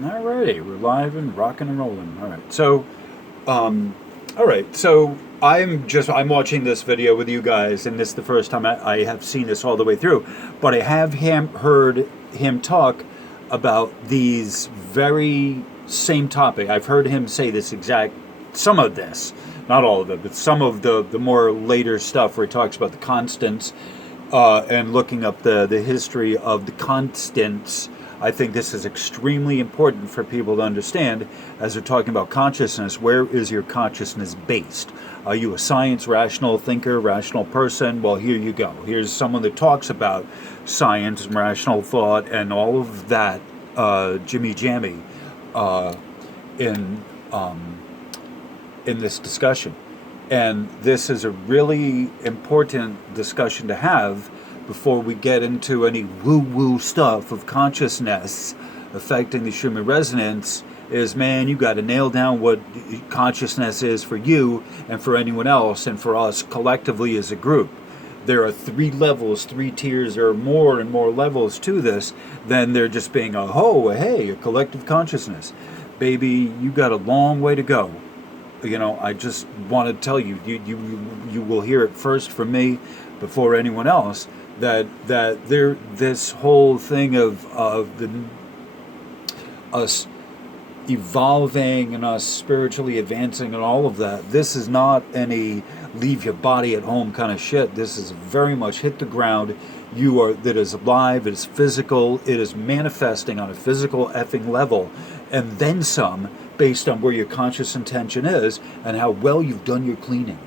Alrighty, we're live and rocking and rolling. All right. So I'm watching this video with you guys, and this is the first time I have seen this all the way through. But I have heard him talk about these very same topic. I've heard him say some of this, not all of it, but some of the more later stuff where he talks about the constants and looking up the history of the constants. I think this is extremely important for people to understand as they're talking about consciousness. Where is your consciousness based? Are you a science, rational thinker, rational person? Well, here you go. Here's someone that talks about science and rational thought and all of that jimmy jammy in this discussion. And this is a really important discussion to have before we get into any woo-woo stuff of consciousness affecting the Schumann resonance. Is, man, you got to nail down what consciousness is for you and for anyone else and for us collectively as a group. There are 3 levels, 3 tiers, or more and more levels to this than there just being a collective consciousness. Baby, you got a long way to go. I just want to tell you, you will hear it first from me before anyone else, that this whole thing of us evolving and us spiritually advancing and all of that, this is not any leave your body at home kind of shit. This is very much hit the ground. That is alive, it is physical, it is manifesting on a physical effing level, and then some, based on where your conscious intention is and how well you've done your cleaning.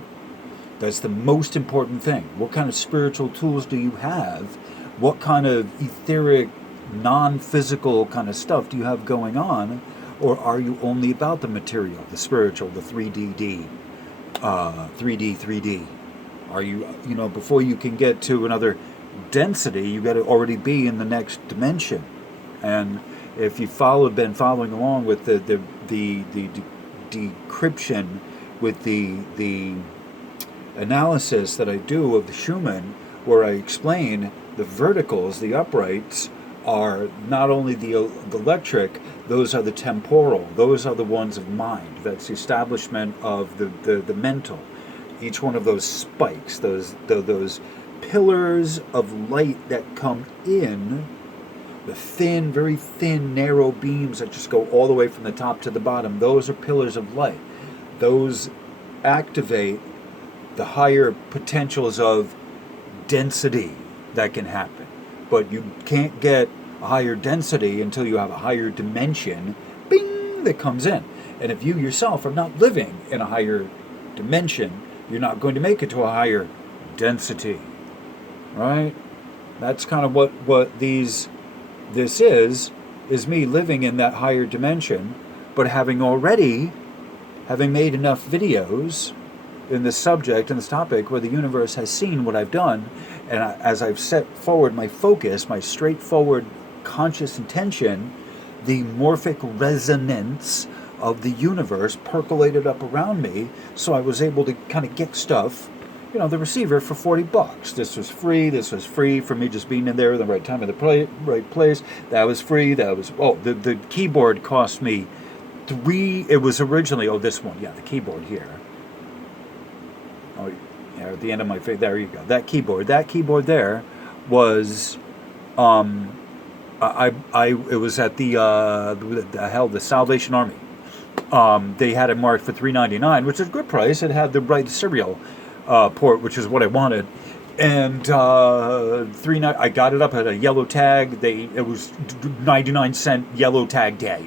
That's the most important thing. What kind of spiritual tools do you have? What kind of etheric, non-physical kind of stuff do you have going on? Or are you only about the material, the spiritual, the 3D? Are you, before you can get to another density, you got to already be in the next dimension. And if you've been following along with the decryption, with the analysis that I do of the Schumann, where I explain the verticals, the uprights, are not only the electric, those are the temporal, those are the ones of mind. That's the establishment of the mental. Each one of those spikes, those pillars of light that come in, the thin, very thin, narrow beams that just go all the way from the top to the bottom, those are pillars of light. Those activate the higher potentials of density that can happen. But you can't get a higher density until you have a higher dimension, bing, that comes in. And if you yourself are not living in a higher dimension, you're not going to make it to a higher density. Right? That's kind of what this is me living in that higher dimension, but having made enough videos in this subject, in this topic, where the universe has seen what I've done, and as I've set forward my focus, my straightforward conscious intention, the morphic resonance of the universe percolated up around me, so I was able to kind of get stuff, the receiver for $40. This was free for me just being in there at the right time at the right place. That was free. The keyboard cost me it was originally, this one, the keyboard here. Oh, yeah, at the end of my face, there you go. That keyboard there was, it was at the Salvation Army. They had it marked for $3.99, which is a good price. It had the right serial port, which is what I wanted. And I got it up at a yellow tag. It was 99-cent yellow tag day.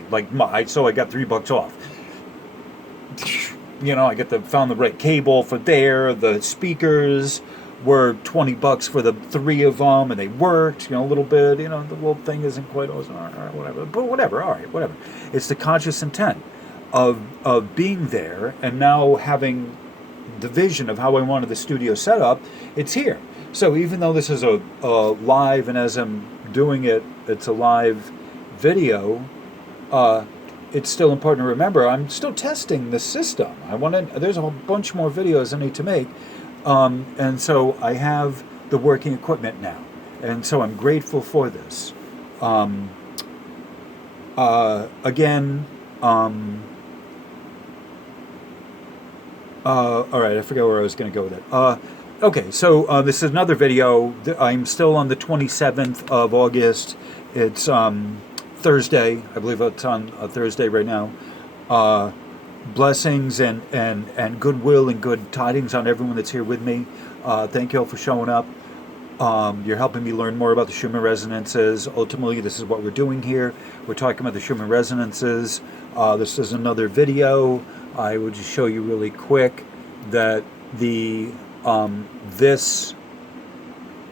So I got $3 off. I found the right cable for there. The speakers were $20 for the 3 of them, and they worked, a little bit. The little thing isn't quite awesome, or whatever. But whatever, all right, whatever. It's the conscious intent of being there, and now having the vision of how I wanted the studio set up. It's here. So even though this is a live, and as I'm doing it, it's a live video. It's still important to remember I'm still testing the system. There's a whole bunch more videos I need to make, and so I have the working equipment now, and so I'm grateful for this. Again, all right, I forget where I was going to go with it. Okay, so this is another video. I'm still on the 27th of August. It's Thursday. I believe it's on a Thursday right now. Blessings and goodwill and good tidings on everyone that's here with me. Thank you all for showing up. You're helping me learn more about the Schumann resonances. Ultimately, this is what we're doing here. We're talking about the Schumann resonances. This is another video. I will just show you really quick that the this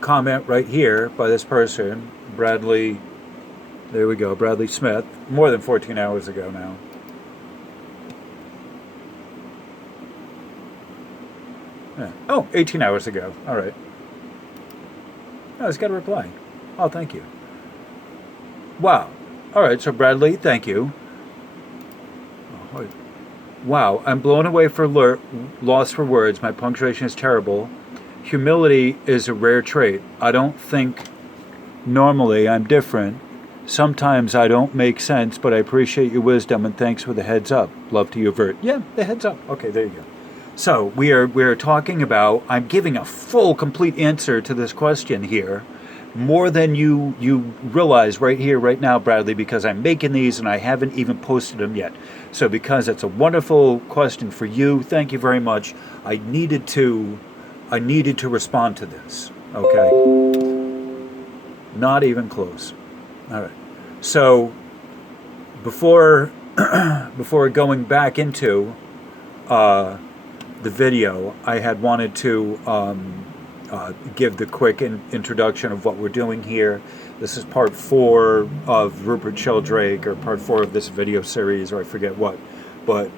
comment right here by this person, Bradley, there we go, Bradley Smith, more than 14 hours ago now. Yeah. Oh, 18 hours ago. All right. Oh, it's got a reply. Oh, thank you. Wow. All right, so Bradley, thank you. Oh, wow, I'm blown away for lost for words. My punctuation is terrible. Humility is a rare trait. I don't think normally I'm different. Sometimes I don't make sense, but I appreciate your wisdom and thanks for the heads up. Love to you, Vert. Yeah, the heads up. Okay, there you go. So we are talking about, I'm giving a full, complete answer to this question here, more than you realize right here, right now, Bradley, because I'm making these and I haven't even posted them yet. So because it's a wonderful question for you, thank you very much. I needed to respond to this. Okay, not even close. All right. So before going back into the video, I had wanted to give the quick introduction of what we're doing here. This is part 4 of Rupert Sheldrake, or part 4 of this video series, or I forget what. But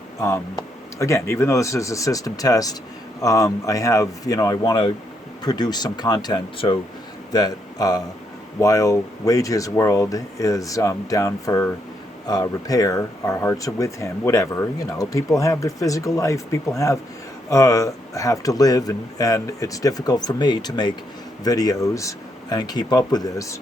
again, even though this is a system test, I have, I want to produce some content so that while Wage's world is down for repair, our hearts are with him, whatever, people have their physical life, people have to live, and it's difficult for me to make videos and keep up with this.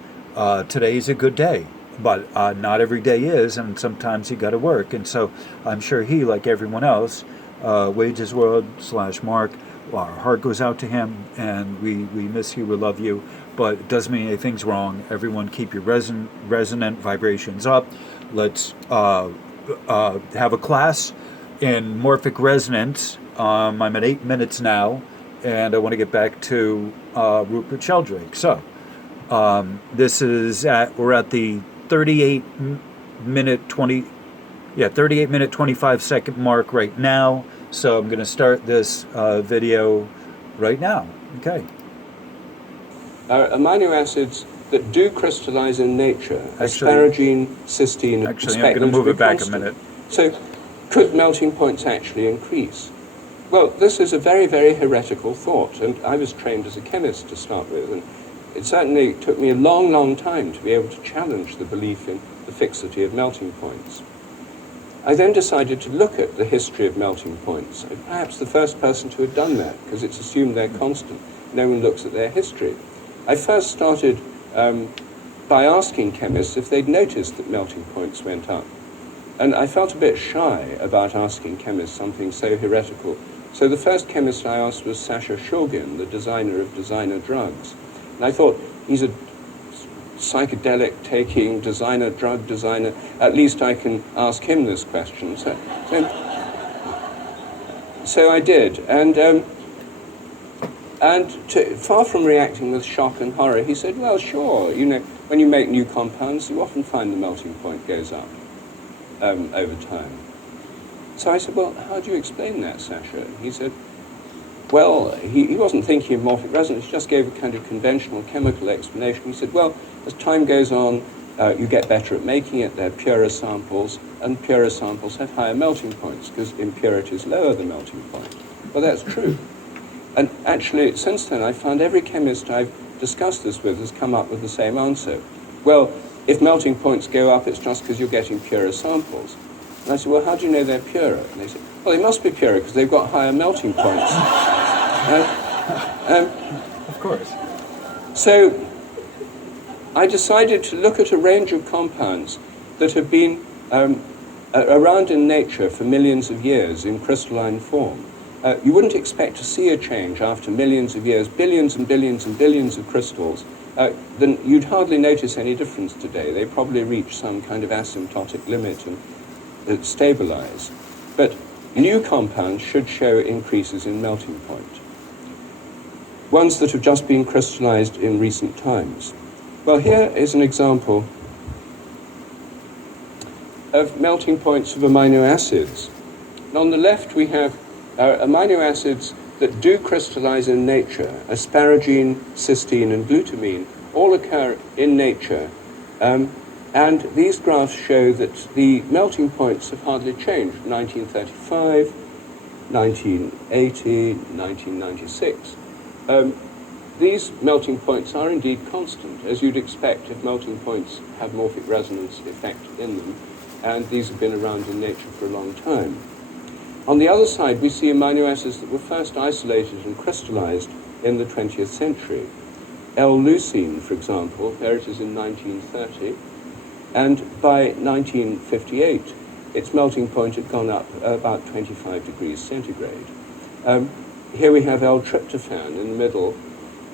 Today's a good day, but not every day is, and sometimes you got to work. And so I'm sure he, like everyone else, Wage's World / Mark, our heart goes out to him, and we miss you, we love you, but it doesn't mean anything's wrong. Everyone keep your resonant vibrations up. Let's have a class in morphic resonance. I'm at 8 minutes now, and I want to get back to Rupert Sheldrake. So this is we're at the 38 minute 25 second mark right now. So I'm going to start this video right now. Okay. Amino acids that do crystallize in nature, asparagine, cysteine, actually, I'm going to move it back constant. A minute. So could melting points actually increase? Well, this is a very, very heretical thought, and I was trained as a chemist to start with, and it certainly took me a long, long time to be able to challenge the belief in the fixity of melting points. I then decided to look at the history of melting points. I'm perhaps the first person to have done that, because it's assumed they're constant. No one looks at their history. I first started by asking chemists if they'd noticed that melting points went up. And I felt a bit shy about asking chemists something so heretical. So the first chemist I asked was Sasha Shulgin, the designer of designer drugs. And I thought, he's a psychedelic-taking drug designer. At least I can ask him this question. So I did. And far from reacting with shock and horror, he said, well, sure, when you make new compounds, you often find the melting point goes up over time. So I said, well, how do you explain that, Sasha? He said, well, he wasn't thinking of morphic resonance, he just gave a kind of conventional chemical explanation. He said, well, as time goes on, you get better at making it, they're purer samples, and purer samples have higher melting points, because impurities lower the melting point. Well, that's true. And actually, since then, I found every chemist I've discussed this with has come up with the same answer. Well, if melting points go up, it's just because you're getting purer samples. And I said, well, how do you know they're purer? And they said, well, they must be purer because they've got higher melting points. Of course. So I decided to look at a range of compounds that have been around in nature for millions of years in crystalline form. You wouldn't expect to see a change after millions of years, billions and billions and billions of crystals. Then you'd hardly notice any difference today. They probably reach some kind of asymptotic limit and stabilize. But new compounds should show increases in melting point. Ones that have just been crystallized in recent times. Well, here is an example of melting points of amino acids. And on the left we have amino acids that do crystallize in nature. Asparagine, cysteine, and glutamine all occur in nature. And these graphs show that the melting points have hardly changed. 1935, 1980, 1996. These melting points are indeed constant, as you'd expect if melting points have morphic resonance effect in them, and these have been around in nature for a long time. On the other side, we see amino acids that were first isolated and crystallized in the 20th century. L-leucine, for example, there it is in 1930, and by 1958, its melting point had gone up about 25 degrees centigrade. Here we have L-tryptophan in the middle.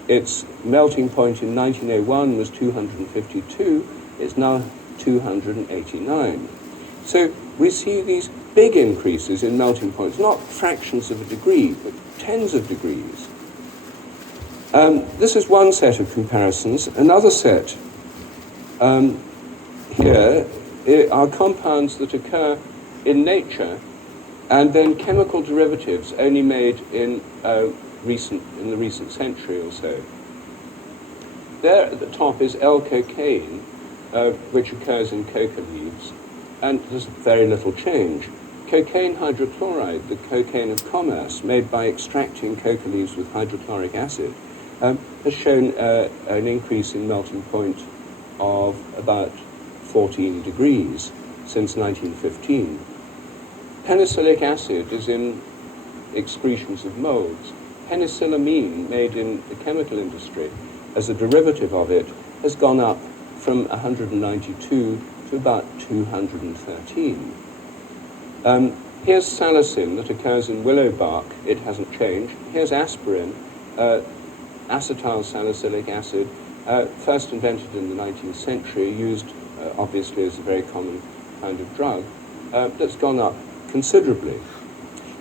Its melting point in 1901 was 252. It's now 289. So we see these big increases in melting points, not fractions of a degree, but tens of degrees. This is one set of comparisons. Another set here are compounds that occur in nature and then chemical derivatives only made in the recent century or so. There at the top is L-cocaine, which occurs in coca leaves, and there's very little change. Cocaine hydrochloride, the cocaine of commerce, made by extracting coca leaves with hydrochloric acid, has shown an increase in melting point of about 14 degrees since 1915. Penicillic acid is in excretions of molds. Penicillamine, made in the chemical industry as a derivative of it, has gone up from 192 to about 213. Here's salicin that occurs in willow bark. It hasn't changed. Here's aspirin, acetyl salicylic acid, first invented in the 19th century, used obviously as a very common kind of drug, that's gone up considerably.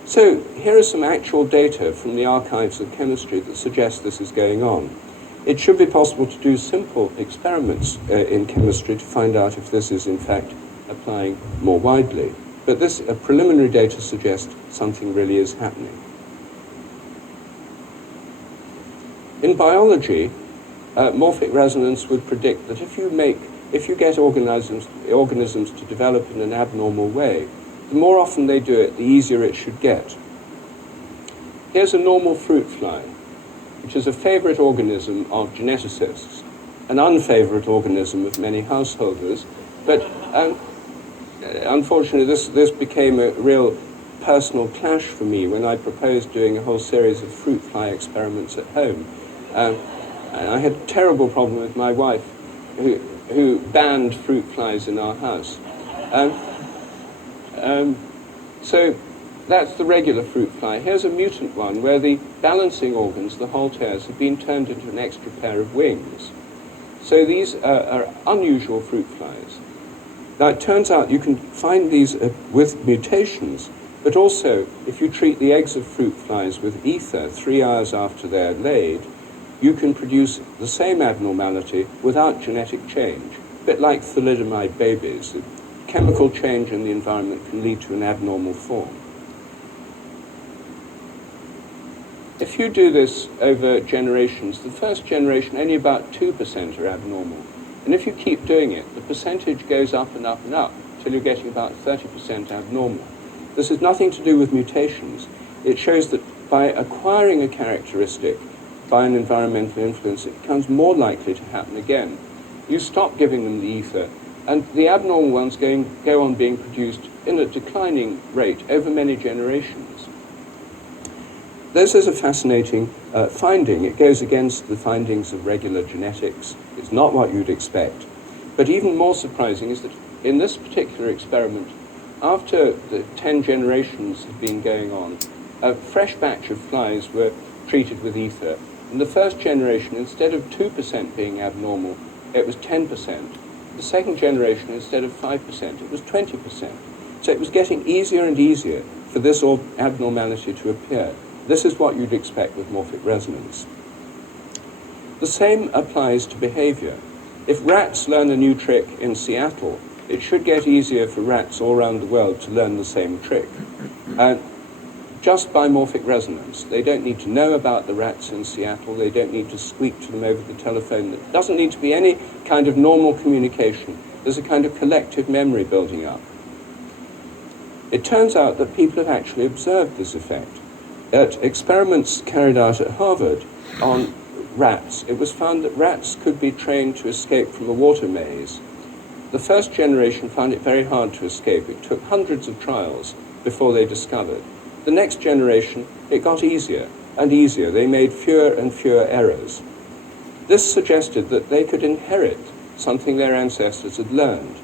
So here are some actual data from the archives of chemistry that suggest this is going on. It should be possible to do simple experiments in chemistry to find out if this is in fact applying more widely. But this preliminary data suggests something really is happening. In biology, morphic resonance would predict that if you get organisms to develop in an abnormal way, the more often they do it, the easier it should get. Here's a normal fruit fly, which is a favorite organism of geneticists, an unfavorite organism of many householders, but unfortunately this became a real personal clash for me when I proposed doing a whole series of fruit fly experiments at home. And I had a terrible problem with my wife, who banned fruit flies in our house. So that's the regular fruit fly. Here's a mutant one where the balancing organs, the halteres, have been turned into an extra pair of wings. So these are unusual fruit flies. Now it turns out you can find these with mutations, but also if you treat the eggs of fruit flies with ether 3 hours after they're laid, you can produce the same abnormality without genetic change, a bit like thalidomide babies. Chemical change in the environment can lead to an abnormal form. If you do this over generations, the first generation, only about 2% are abnormal. And if you keep doing it, the percentage goes up and up and up till you're getting about 30% abnormal. This has nothing to do with mutations. It shows that by acquiring a characteristic by an environmental influence, it becomes more likely to happen again. You stop giving them the ether, and the abnormal ones go on being produced in a declining rate over many generations. This is a fascinating finding. It goes against the findings of regular genetics. It's not what you'd expect. But even more surprising is that in this particular experiment, after the 10 generations had been going on, a fresh batch of flies were treated with ether. In the first generation, instead of 2% being abnormal, it was 10%. The second generation, instead of 5%, it was 20%. So it was getting easier and easier for this abnormality to appear. This is what you'd expect with morphic resonance. The same applies to behavior. If rats learn a new trick in Seattle, it should get easier for rats all around the world to learn the same trick. Just by morphic resonance. They don't need to know about the rats in Seattle. They don't need to squeak to them over the telephone. There doesn't need to be any kind of normal communication. There's a kind of collective memory building up. It turns out that people have actually observed this effect. At experiments carried out at Harvard on rats, it was found that rats could be trained to escape from a water maze. The first generation found it very hard to escape. It took hundreds of trials before they discovered. The next generation, it got easier and easier. They made fewer and fewer errors. This suggested that they could inherit something their ancestors had learned.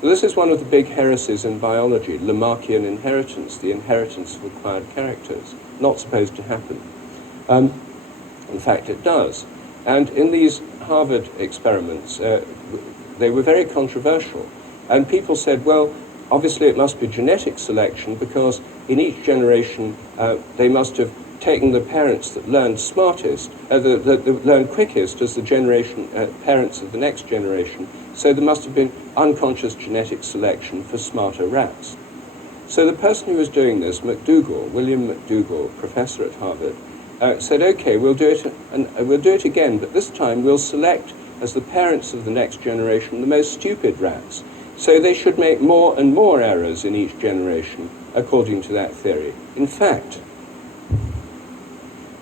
This is one of the big heresies in biology, Lamarckian inheritance, the inheritance of acquired characters. Not supposed to happen. In fact, it does. And in these Harvard experiments, they were very controversial. And people said, well, obviously it must be genetic selection because in each generation they must have taken the parents that learned smartest, that learned quickest as the generation parents of the next generation. So there must have been unconscious genetic selection for smarter rats. So the person who was doing this, William McDougall, professor at Harvard, said, okay, we'll do it, and we'll do it again, but this time we'll select as the parents of the next generation the most stupid rats. So they should make more and more errors in each generation, according to that theory. In fact,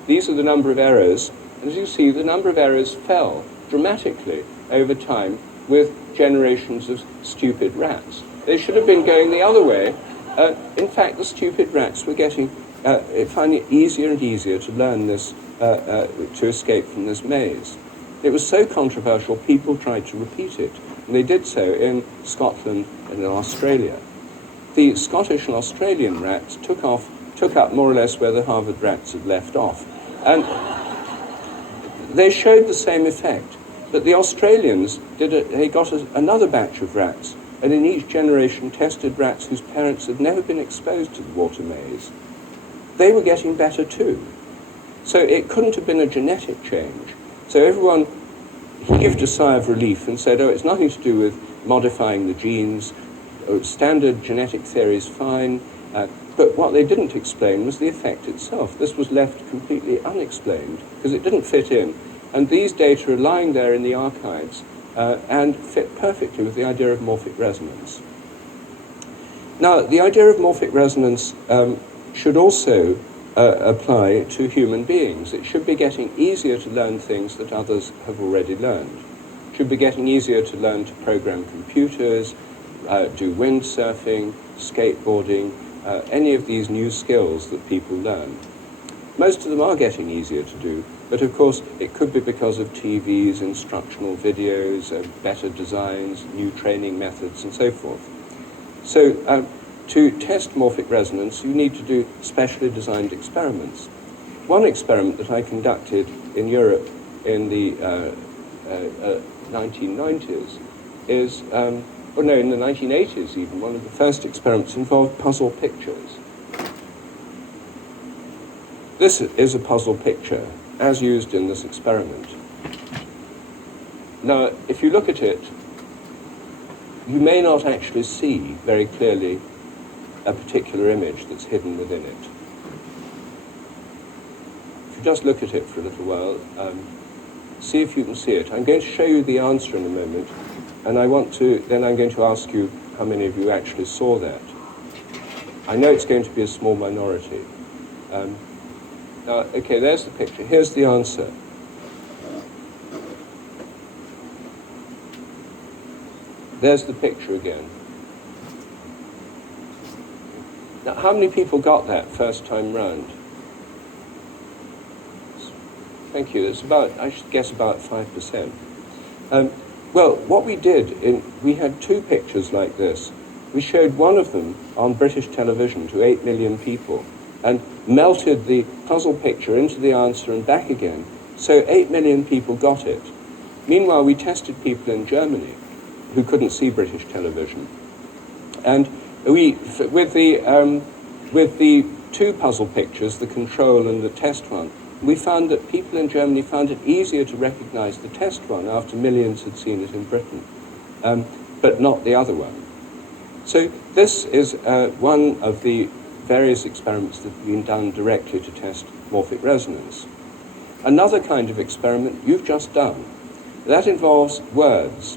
these are the number of errors, and as you see, the number of errors fell dramatically over time with generations of stupid rats. They should have been going the other way. In fact, the stupid rats were finding it easier and easier to learn this, to escape from this maze. It was so controversial, people tried to repeat it, and they did so in Scotland and in Australia. The Scottish and Australian rats took up more or less where the Harvard rats had left off, and they showed the same effect. But the Australians they got another batch of rats, and in each generation tested rats whose parents had never been exposed to the water maze. They were getting better too. So it couldn't have been a genetic change. So everyone heaved a sigh of relief and said, oh, it's nothing to do with modifying the genes. Oh, standard genetic theory is fine. But what they didn't explain was the effect itself. This was left completely unexplained because it didn't fit in. And these data are lying there in the archives and fit perfectly with the idea of morphic resonance. Now, the idea of morphic resonance should also apply to human beings. It should be getting easier to learn things that others have already learned. It should be getting easier to learn to program computers, do windsurfing, skateboarding, any of these new skills that people learn. Most of them are getting easier to do, but of course it could be because of TVs, instructional videos, better designs, new training methods, and so forth. So to test morphic resonance, you need to do specially designed experiments. One experiment that I conducted in Europe in the 1990s is, in the 1980s even, one of the first experiments involved puzzle pictures. This is a puzzle picture, as used in this experiment. Now, if you look at it, you may not actually see very clearly a particular image that's hidden within it. If you just look at it for a little while, see if you can see it. I'm going to show you the answer in a moment, and then I'm going to ask you how many of you actually saw that. I know it's going to be a small minority. Okay, there's the picture. Here's the answer. There's the picture again. Now, how many people got that first time round? Thank you. It's about, I should guess, about 5%. Well, what we did, we had two pictures like this. We showed one of them on British television to 8 million people and melted the puzzle picture into the answer and back again, so 8 million people got it. Meanwhile, we tested people in Germany who couldn't see British television. And with the two puzzle pictures, the control and the test one, we found that people in Germany found it easier to recognize the test one after millions had seen it in Britain, but not the other one. So this is one of the various experiments that have been done directly to test morphic resonance. Another kind of experiment you've just done, that involves words.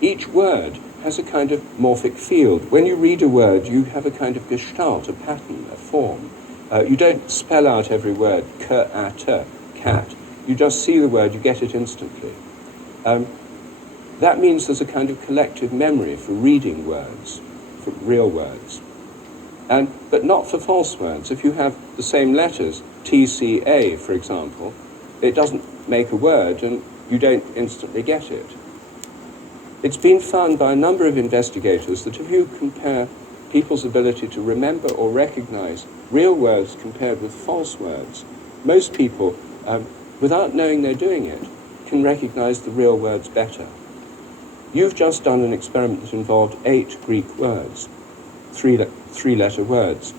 Each word has a kind of morphic field. When you read a word, you have a kind of gestalt, a pattern, a form. You don't spell out every word, k-a-t, cat. You just see the word, you get it instantly. That means there's a kind of collective memory for reading words, for real words. But not for false words. If you have the same letters, T-C-A, for example, it doesn't make a word and you don't instantly get it. It's been found by a number of investigators that if you compare people's ability to remember or recognize real words compared with false words, most people, without knowing they're doing it, can recognize the real words better. You've just done an experiment that involved 8 Greek words, three-letter words.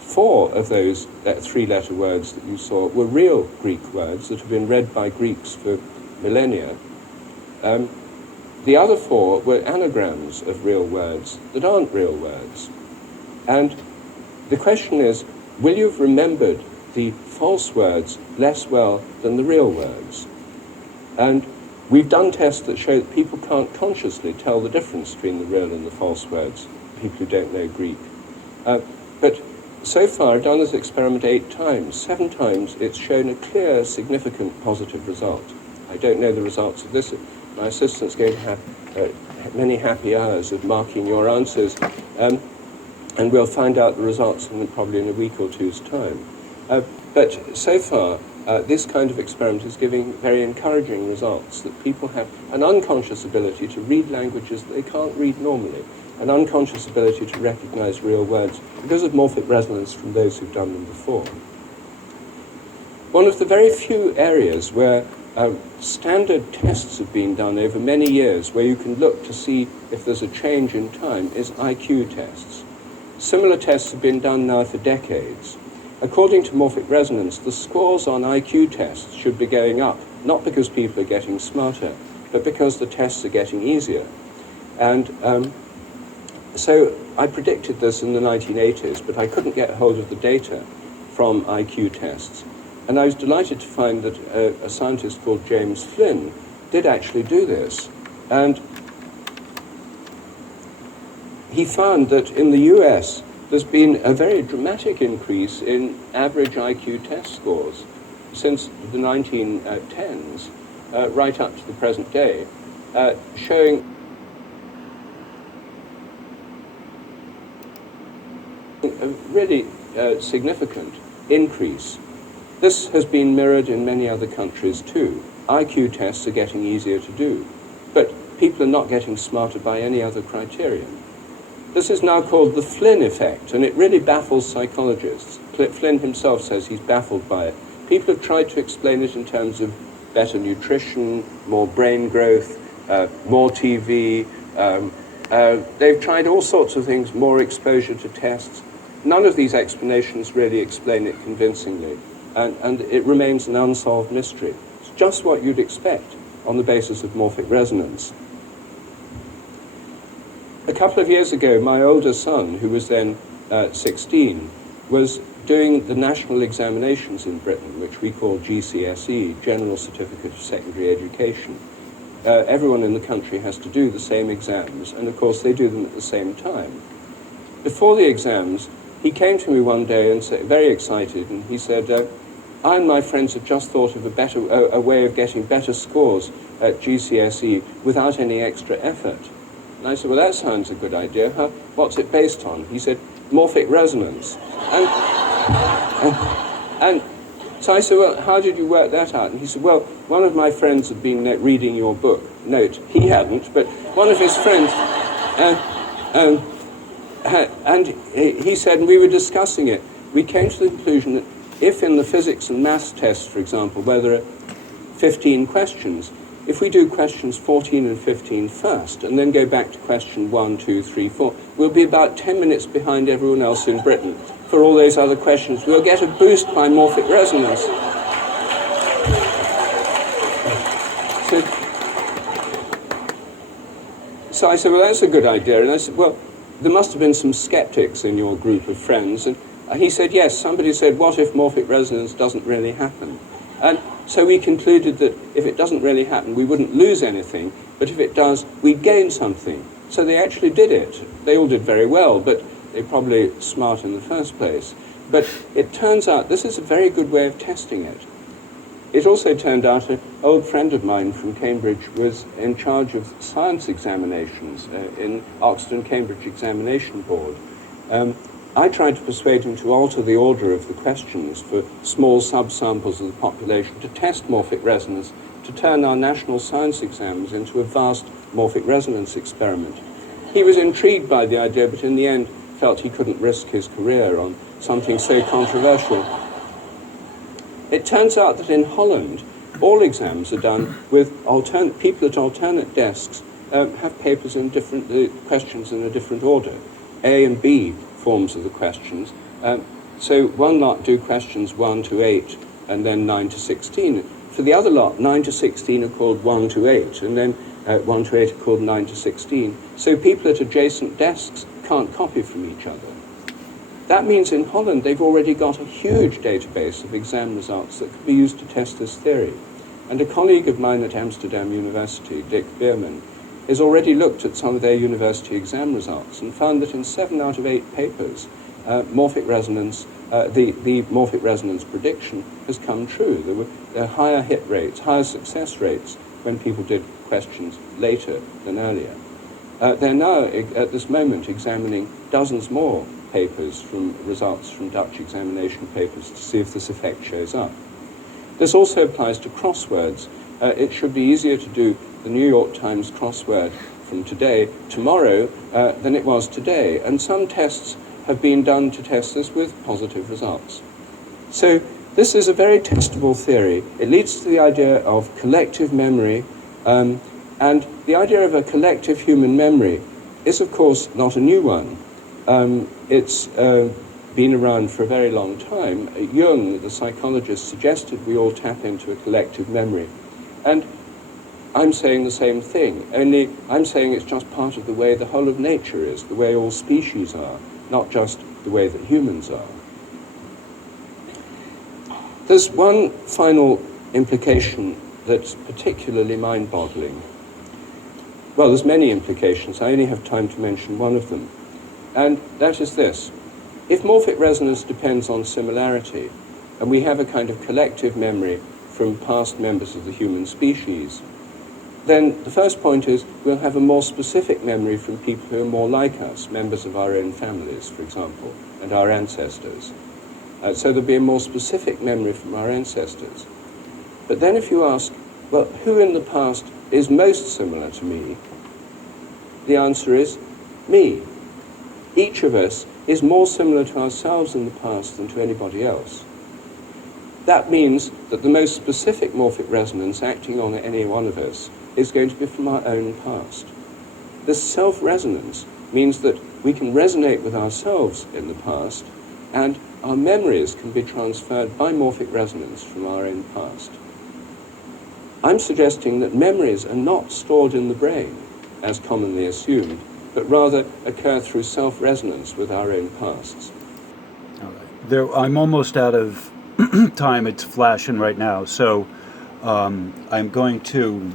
4 of those 3-letter words that you saw were real Greek words that have been read by Greeks for millennia. The other 4 were anagrams of real words that aren't real words. And the question is, will you have remembered the false words less well than the real words? And we've done tests that show that people can't consciously tell the difference between the real and the false words, people who don't know Greek. But so far, I've done this experiment 8 times. 7 times, it's shown a clear, significant positive result. I don't know the results of this. My assistant's going to have many happy hours of marking your answers, and we'll find out the results probably in a week or two's time. But so far, this kind of experiment is giving very encouraging results, that people have an unconscious ability to read languages that they can't read normally, an unconscious ability to recognize real words because of morphic resonance from those who've done them before. One of the very few areas where standard tests have been done over many years where you can look to see if there's a change in time is IQ tests. Similar tests have been done now for decades. According to morphic resonance, the scores on IQ tests should be going up, not because people are getting smarter, but because the tests are getting easier. And so I predicted this in the 1980s, but I couldn't get hold of the data from IQ tests. And I was delighted to find that a scientist called James Flynn did actually do this. And he found that in the US, there's been a very dramatic increase in average IQ test scores since the 1910s, right up to the present day, showing a really significant increase. This has been mirrored in many other countries too. IQ tests are getting easier to do, but people are not getting smarter by any other criterion. This is now called the Flynn effect, and it really baffles psychologists. Flynn himself says he's baffled by it. People have tried to explain it in terms of better nutrition, more brain growth, more TV. They've tried all sorts of things, more exposure to tests. None of these explanations really explain it convincingly. And it remains an unsolved mystery. It's just what you'd expect on the basis of morphic resonance. A couple of years ago, my older son, who was then 16, was doing the national examinations in Britain, which we call GCSE, General Certificate of Secondary Education. Everyone in the country has to do the same exams, and of course they do them at the same time. Before the exams, he came to me one day and said, very excited, and he said, I and my friends have just thought of a way of getting better scores at GCSE without any extra effort. And I said, well, that sounds a good idea. What's it based on? He said, morphic resonance. And So I said, well, how did you work that out? And he said, well, one of my friends had been reading your book. Note, he hadn't, but one of his friends, and he said, and we were discussing it, we came to the conclusion that if in the physics and maths tests, for example, where there are 15 questions, if we do questions 14 and 15 first, and then go back to question 1, 2, 3, 4, we'll be about 10 minutes behind everyone else in Britain for all those other questions. We'll get a boost by morphic resonance. So I said, well, that's a good idea. And I said, well, there must have been some skeptics in your group of friends. And he said, yes, somebody said, what if morphic resonance doesn't really happen? And so we concluded that if it doesn't really happen, we wouldn't lose anything, but if it does, we'd gain something. So they actually did it. They all did very well, but they're probably smart in the first place. But it turns out this is a very good way of testing it. It also turned out an old friend of mine from Cambridge was in charge of science examinations in Oxford and Cambridge Examination Board. I tried to persuade him to alter the order of the questions for small subsamples of the population to test morphic resonance, to turn our national science exams into a vast morphic resonance experiment. He was intrigued by the idea, but in the end felt he couldn't risk his career on something so controversial. It turns out that in Holland, all exams are done with people at alternate desks have papers in different questions in a different order, A and B forms of the questions. So one lot do questions 1 to 8 and then 9 to 16. For the other lot, 9 to 16 are called 1 to 8, and then 1 to 8 are called 9 to 16. So people at adjacent desks can't copy from each other. That means in Holland they've already got a huge database of exam results that could be used to test this theory. And a colleague of mine at Amsterdam University, Dick Beerman, has already looked at some of their university exam results and found that in 7 out of 8 papers, morphic resonance, the morphic resonance prediction has come true. There were higher hit rates, higher success rates when people did questions later than earlier. They're now, at this moment, examining dozens more papers from results from Dutch examination papers to see if this effect shows up. This also applies to crosswords. It should be easier to do the New York Times crossword from tomorrow, than it was today. And some tests have been done to test this with positive results. So this is a very testable theory. It leads to the idea of collective memory, and the idea of a collective human memory is, of course, not a new one. It's been around for a very long time. Jung, the psychologist, suggested we all tap into a collective memory. And I'm saying the same thing, only I'm saying it's just part of the way the whole of nature is, the way all species are, not just the way that humans are. There's one final implication that's particularly mind-boggling. Well, there's many implications. I only have time to mention one of them. And that is this. If morphic resonance depends on similarity, and we have a kind of collective memory from past members of the human species, then the first point is we'll have a more specific memory from people who are more like us, members of our own families, for example, and our ancestors. So there'll be a more specific memory from our ancestors. But then if you ask, well, who in the past is most similar to me? The answer is me. Each of us is more similar to ourselves in the past than to anybody else. That means that the most specific morphic resonance acting on any one of us is going to be from our own past. This self-resonance means that we can resonate with ourselves in the past, and our memories can be transferred by morphic resonance from our own past. I'm suggesting that memories are not stored in the brain, as commonly assumed, but rather occur through self-resonance with our own pasts. I'm almost out of time. It's flashing right now, so I'm going to